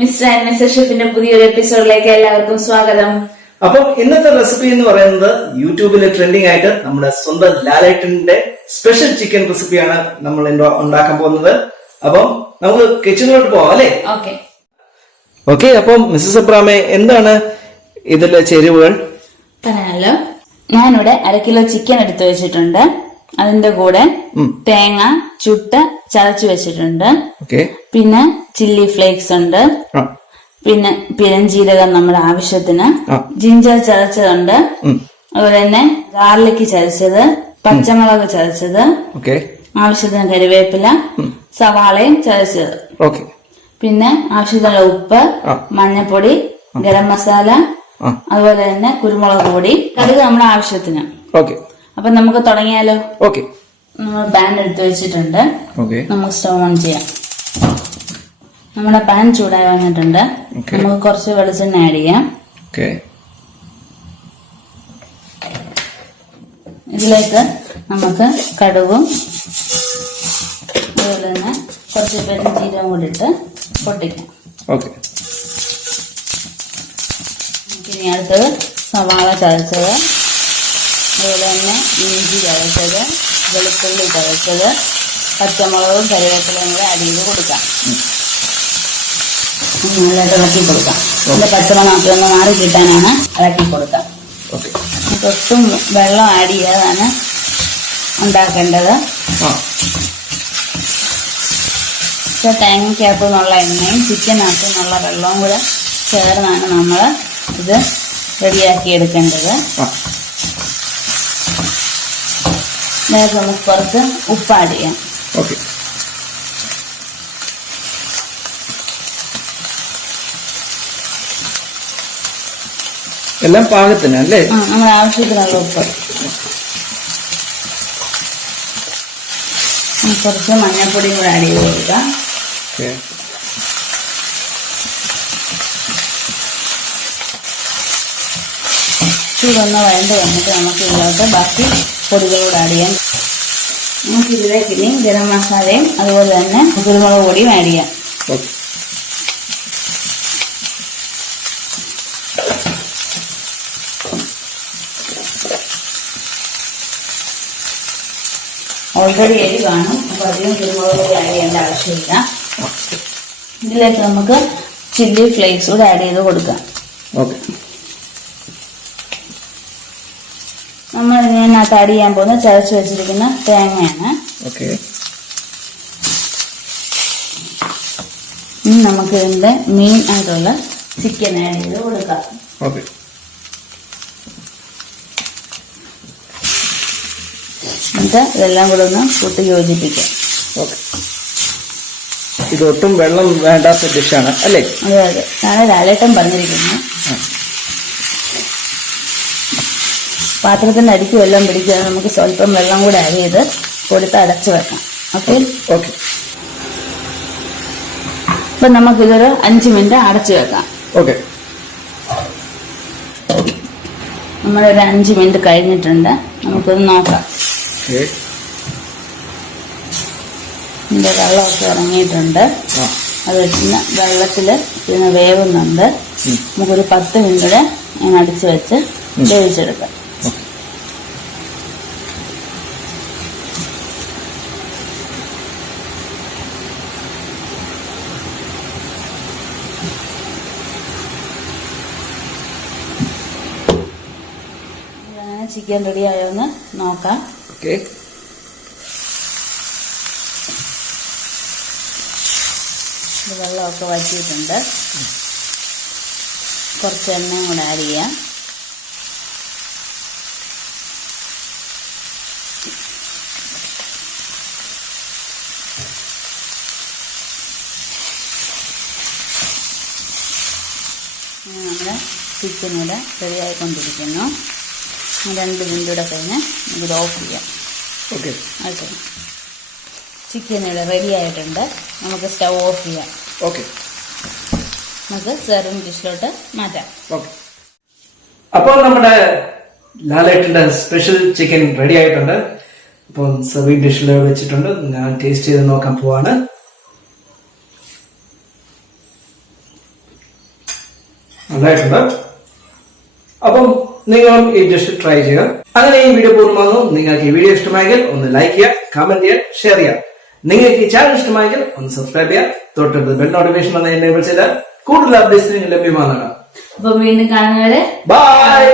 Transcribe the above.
Mister and Mrs ഷെഫിന്റെ പുതിയൊരു എപ്പിസോഡിലേക്ക് എല്ലാവർക്കും സ്വാഗതം. അപ്പം ഇന്നത്തെ റെസിപ്പി എന്ന് പറയുന്നത് യൂട്യൂബിൽ ട്രെൻഡിങ് ആയിട്ട് നമ്മുടെ സ്വന്തം ലാലേട്ടന്റെ സ്പെഷ്യൽ ചിക്കൻ റെസിപ്പിയാണ് നമ്മൾ ഉണ്ടാക്കാൻ പോകുന്നത്. അപ്പം നമുക്ക് കിച്ചണിലോട്ട് പോവാം അല്ലേ? ഓക്കെ. അപ്പം മിസ്സസ് അബ്രാമെ, എന്താണ് ഇതിലെ ചേരുവകൾ? പറയാനല്ലോ, ഞാനിവിടെ 1 കിലോ ചിക്കൻ എടുത്തു വെച്ചിട്ടുണ്ട്. അതിന്റെ കൂടെ തേങ്ങ ചുട്ട് ചതച്ചു വെച്ചിട്ടുണ്ട്. പിന്നെ ചില്ലി ഫ്ലേക്സ് ഉണ്ട്. പിന്നെ പെരുംജീരകം നമ്മുടെ ആവശ്യത്തിന്, ജിഞ്ചർ ചതച്ചതുണ്ട്. അതുപോലെ തന്നെ ഗാർലിക് ചതച്ചത്, പച്ചമുളക് ചതച്ചത്, ആവശ്യത്തിന് കറിവേപ്പില, സവാളയും ചതച്ചത്. പിന്നെ ആവശ്യത്തിനുള്ള ഉപ്പ്, മഞ്ഞപ്പൊടി, ഗരം മസാല, അതുപോലെ തന്നെ കുരുമുളക് പൊടി, കടുക് നമ്മുടെ ആവശ്യത്തിന്. അപ്പൊ നമുക്ക് തുടങ്ങിയാലോ? നമ്മൾ പാൻ എടുത്തു വെച്ചിട്ടുണ്ട്. നമുക്ക് സ്റ്റവ് ഓൺ ചെയ്യാം. നമ്മുടെ പാൻ ചൂടായി വന്നിട്ടുണ്ട്. നമുക്ക് കുറച്ച് വെളിച്ചെണ്ണ ആഡ് ചെയ്യാം. ഇതിലേക്ക് നമുക്ക് കടുകും അതുപോലെ തന്നെ കുറച്ച് പെരുംജീരകം കൂടി ഇട്ട് പൊട്ടിക്കാം. നമുക്കിനി അടുത്തത് സവാള ചതച്ചത്, അതുപോലെ തന്നെ ഇഞ്ചി ചതച്ചത്, വെളുത്തുള്ളി ചതച്ചത്, പച്ചമുളകും കറിവേപ്പിലയും കൂടെ ആഡ് ചെയ്ത് കൊടുക്കാം. നല്ലതായിട്ട് ഇളക്കി കൊടുക്കാം. അതിന്റെ പച്ചമണമൊക്കെ ഒന്ന് മാറി കിട്ടാനാണ് ഇളക്കി കൊടുക്കാം. ഒട്ടും വെള്ളം ആഡ് ചെയ്യാതാണ് ഉണ്ടാക്കേണ്ടത്. തേങ്ങയ്ക്കകത്തു നിന്നുള്ള എണ്ണയും ചിക്കനകത്തു നിന്നുള്ള വെള്ളവും കൂടെ ചേർന്നാണ് നമ്മൾ ഇത് റെഡിയാക്കി എടുക്കേണ്ടത്. നേരത്തെ നമുക്ക് കുറച്ച് ഉപ്പ് ആഡ് ചെയ്യാം. എല്ലാം പാകത്തിന് അല്ലേ? നമ്മുടെ ആവശ്യത്തിനുള്ള ഉപ്പ്. കുറച്ച് മഞ്ഞൾപ്പൊടിയും കൂടെ ആഡ് ചെയ്ത് കൊടുക്കാം. ചൂടൊന്ന് വഴണ്ട് വന്നിട്ട് നമുക്ക് ഇതിലോട്ട് ബാക്കി പൊടികളൂടെ ആഡ് ചെയ്യാം. നമുക്ക് ഇതിലേക്ക് ഇനി ഗരം മസാലയും അതുപോലെ തന്നെ കുരുമുളക് പൊടിയും ആഡ് ചെയ്യാം. ഓൾറെഡി എരി കാണും, അപ്പൊ അധികം കുരുമുളക് പൊടി ആഡ് ചെയ്യേണ്ട ആവശ്യമില്ല. ഇതിലേക്ക് നമുക്ക് ചില്ലി ഫ്ലേക്സ് കൂടെ ആഡ് ചെയ്ത് കൊടുക്കാം. നമ്മൾ ഇതിനകത്ത് ആഡ് ചെയ്യാൻ പോകുന്ന ചതച്ച് വെച്ചിരിക്കുന്ന തേങ്ങയാണ്. ഇനി നമുക്ക് ഇതിന്റെ മെയിൻ ആയിട്ടുള്ള ചിക്കൻ ആഡ് ചെയ്ത് കൊടുക്കാം. എന്നിട്ട് ഇതെല്ലാം കൂടെ ഒന്ന് കൂട്ടി യോജിപ്പിക്കാം. ഇതൊട്ടും വെള്ളം വേണ്ടാത്ത ഡിഷാണ് അല്ലേ? അതെ, ഞാൻ ലാലേട്ടൻ പറഞ്ഞിരിക്കുന്നു. പാത്രത്തിന്റെ അടിക്ക് വെള്ളം പിടിക്കാതെ നമുക്ക് സ്വല്പം വെള്ളം കൂടെ ആഡ് ചെയ്ത് കൊടുത്ത് അടച്ചു വെക്കാം. ഓക്കെ. അപ്പൊ നമുക്കിതൊരു 5 മിനിറ്റ് അടച്ചു വെക്കാം. നമ്മളൊരു 5 മിനിറ്റ് കഴിഞ്ഞിട്ടുണ്ട്. നമുക്കൊന്ന് നോക്കാം. ഇതിന്റെ വെള്ളമൊക്കെ ഇറങ്ങിയിട്ടുണ്ട്. അത് വെള്ളത്തില് ഇതിന് വേവുന്നുണ്ട്. നമുക്കൊരു 10 മിനിറ്റ് ഞാൻ അടിച്ചു വെച്ച് വേവിച്ചെടുക്കാം. ചിക്കൻ റെഡി ആയോന്ന് നോക്കാം. വെള്ളമൊക്കെ വറ്റിയിട്ടുണ്ട്. കുറച്ച് എണ്ണയും കൂടെ ആഡ് ചെയ്യാം. നമ്മുടെ ചിക്കൻ ഇവിടെ റെഡി ആയിക്കൊണ്ടിരിക്കുന്നു. 2 മിനിറ്റ് കൂടെ കഴിഞ്ഞ് നമുക്കിത് ഓഫ് ചെയ്യാം. ചിക്കൻ ഇവിടെ റെഡി ആയിട്ടുണ്ട്. നമുക്ക് സ്റ്റവ് ഓഫ് ചെയ്യാം. നമുക്ക് സെർവിംഗ് ഡിഷിലോട്ട് മാറ്റാം. അപ്പോൾ നമ്മുടെ ലാലേട്ടന്റെ സ്പെഷ്യൽ ചിക്കൻ റെഡി ആയിട്ടുണ്ട്. അപ്പോൾ സെർവിംഗ് ഡിഷിൽ വെച്ചിട്ടുണ്ട്. ഞാൻ ടേസ്റ്റ് ചെയ്ത് നോക്കാൻ പോവാണ്. നന്നായിട്ടുണ്ട്. അപ്പം നിങ്ങളും ഈ ഡിഷ് ട്രൈ ചെയ്യുക. അങ്ങനെ ഈ വീഡിയോ പൂർണ്ണമാകുന്നു. നിങ്ങൾക്ക് ഈ വീഡിയോ ഇഷ്ടമായെങ്കിൽ ഒന്ന് ലൈക്ക് ചെയ്യുക, കമന്റ് ചെയ്യുക, ഷെയർ ചെയ്യുക. നിങ്ങൾക്ക് ഈ ചാനൽ ഇഷ്ടമായെങ്കിൽ ഒന്ന് സബ്സ്ക്രൈബ് ചെയ്യുക. തൊട്ടടുത്ത് ബെൽ നോട്ടിഫിക്കേഷൻ ഒന്ന് എനേബിൾ ചെയ്താൽ കൂടുതൽ അപ്ഡേറ്റ്സ് ലഭ്യമാകുന്നതാണ്. അപ്പൊ വീണ്ടും കാണുന്നവരെ ബൈ.